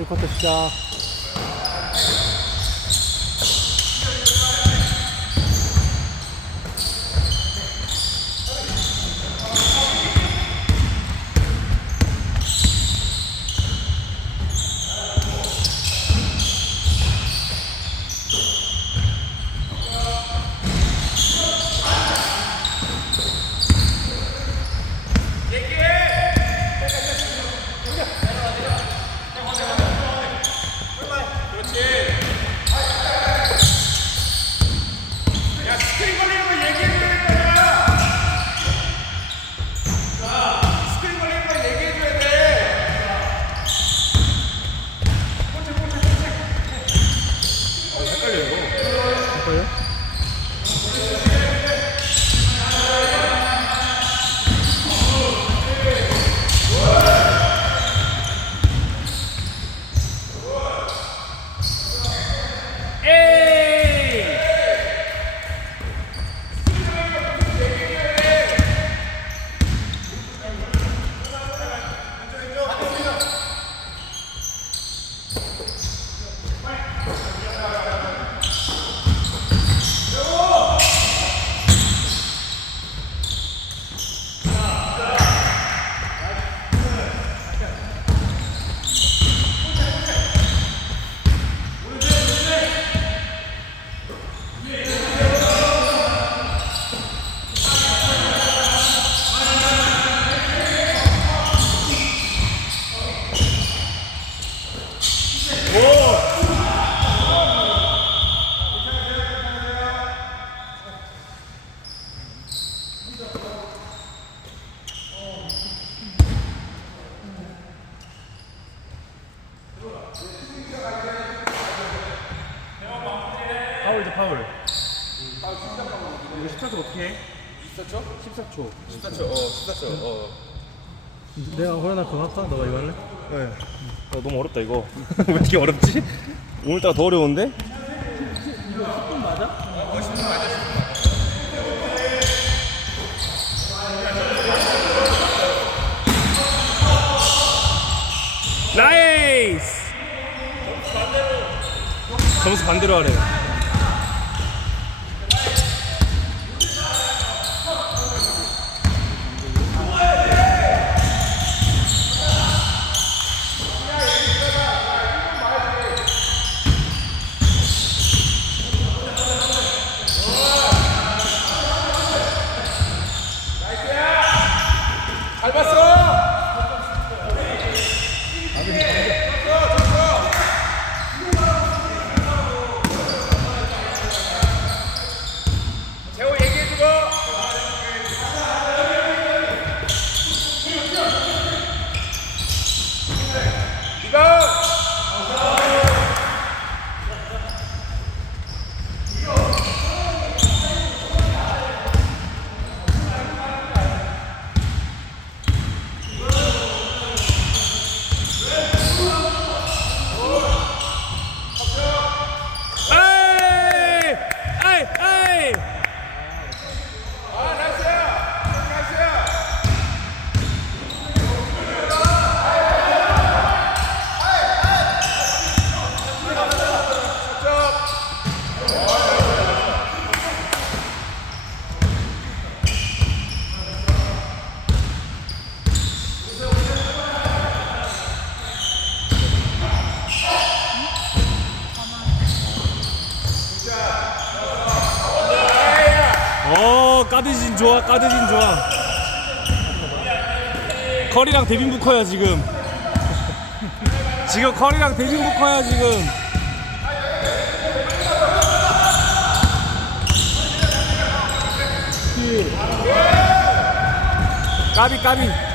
いう形だ。파울이죠 파울. 이거 14초 어떻게 해? 14초? 14초. 14초 어 14초 어 내가 호연아 그거 할까? 너가 이거 할래? 네. 어, 너무 어렵다 이거. 왜 이렇게 어렵지? 오늘따라 더 어려운데? 나이스! 점수 반대로 하래. 잘 봤어 재호 얘기해주고 이번 에이! 에이! 에이! 아 나이스야 나이스야 어, 까드진 좋아, 까드진 좋아. 커리랑 데빈 부커야 지금. 지금 커리랑 데빈 부커야 지금. 까비 까비.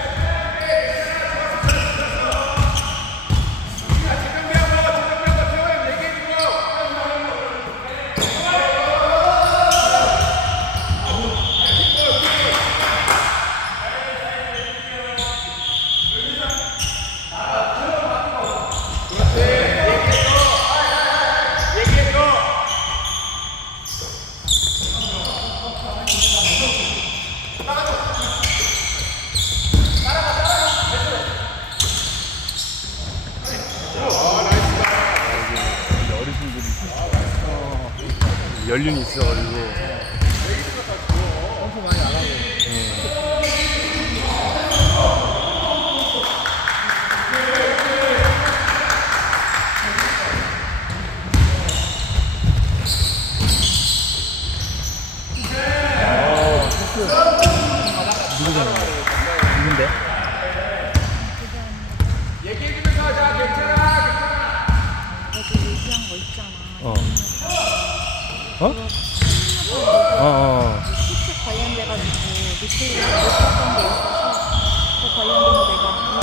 연륜이 있어가지고 점프 많이 안 하고. 어, 패스. 누구잖아. 누군데? 얘기해주면서 하자 괜찮아 그래도 얘기한 거 있잖아. 어. 어? 어, 어. 스포츠 관련돼가지고 리플레이 게 있어서 그 관련돼서 내가 이거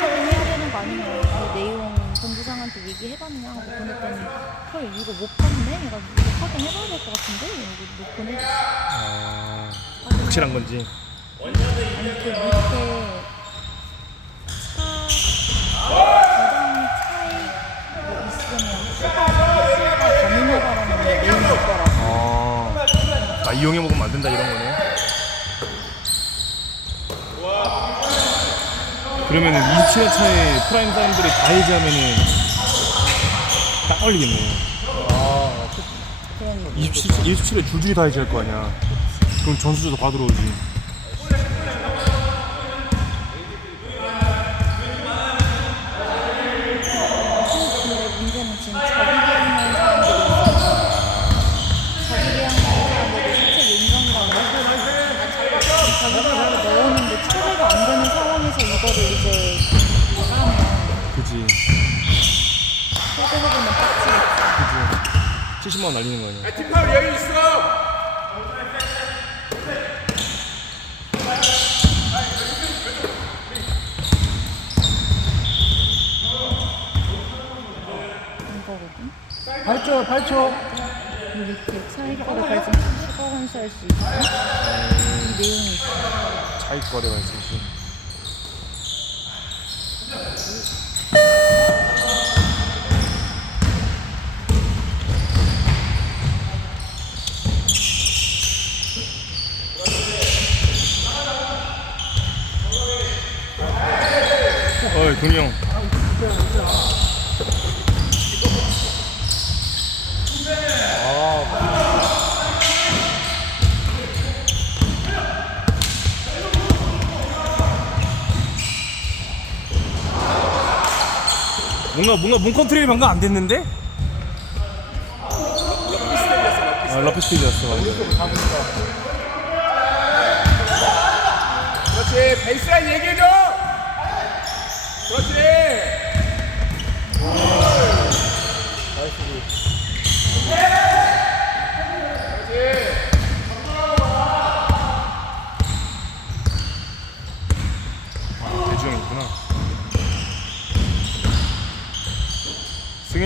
헐 해야 되는 거 아니냐 이 내용 본부장한테 얘기해봤냐 하고 보냈더니 헐 이거 못 봤네? 얘가 이거 확인 해봐야 될 것 같은데? 이거 못 보내줬어. 아, 확실한 건지. 아니 그 밑에 차 부당 차익 뭐 있으면 추가 수수가 가능하다라는 내용이 있더라고. 아, 아 이용해 먹으면 안 된다 이런 거네. 그러면은 27회 차에 프라임 사람들이 다 해지하면은 딱 걸리겠네. 아, 그런 거. 27, 27회 줄줄이 다 해지할 거 아니야. 그럼 전수조도 받으러오지. 근데 문제는 지금 자기계약하는 사람들이 있어서 자기계약하는 사람들이 시체 용병이라고 해서 자기계약을 넣었는데 처리가 안 되는 이거를 이제 그지. 세대해보면 빡치겠지. 그지. 70만 원 날리는 거 아니야. 팀파울 여유 있어 이거거든. 8초, 8초. 이렇게 차익거래 가지고 추가 환수할 수 있어. 이 내용이 있어. 차익 거래가 있을지. 돈이 형. 뭔가 뭔가 몸 컨트롤이 방금 안 됐는데? 아 러피스테이였어 그렇지 베이스라인 얘기해줘 그렇지 대주형 있구나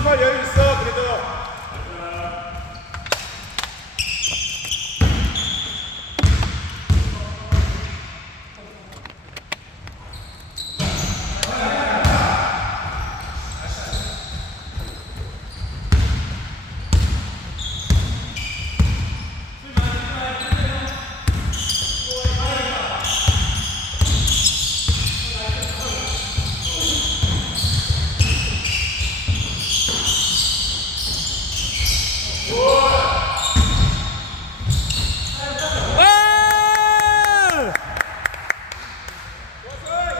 팀파울 여유 있어 그래도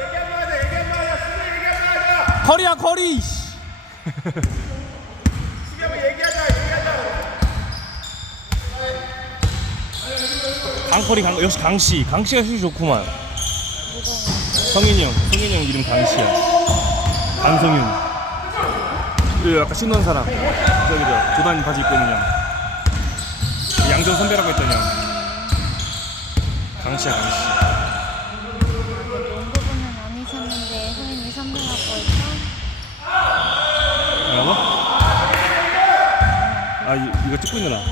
얘기한 거 하자 얘기한 거 하자 수비 얘기한 거 하자 얘기하자 얘기하자 강커리 강 역시 강씨. 강씨가 슛이 좋구만. 성인이 형 성인이 형 이름 강씨야. 강성윤. 그 아까 신는 사람. 저기 저 조단 바지 입고 있는 형. 양정 선배라고 했던 형. 강씨야 강씨 농구 보면 아니셨는데 소연이 선배라고 했죠? 뭐라고? 아 이, 이거 찍고 있느라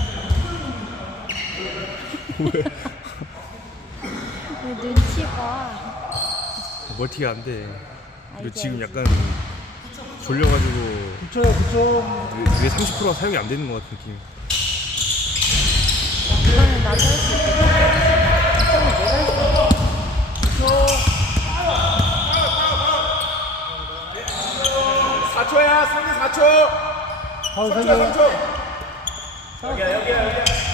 왜? 왜 눈치 봐? 멀티가 안 돼. 그리고 알지, 지금 알지. 약간 졸려가지고 그쵸 그쵸. 위에 30%가 사용이 안 되는 것 같은 느낌. 이거는 나도 할 수 있겠다. 이거는 내가 할수 있겠다. 4초야, 3대 4초. 파울 3초, 살려. 3초. 여기야, 여기야, 여기야.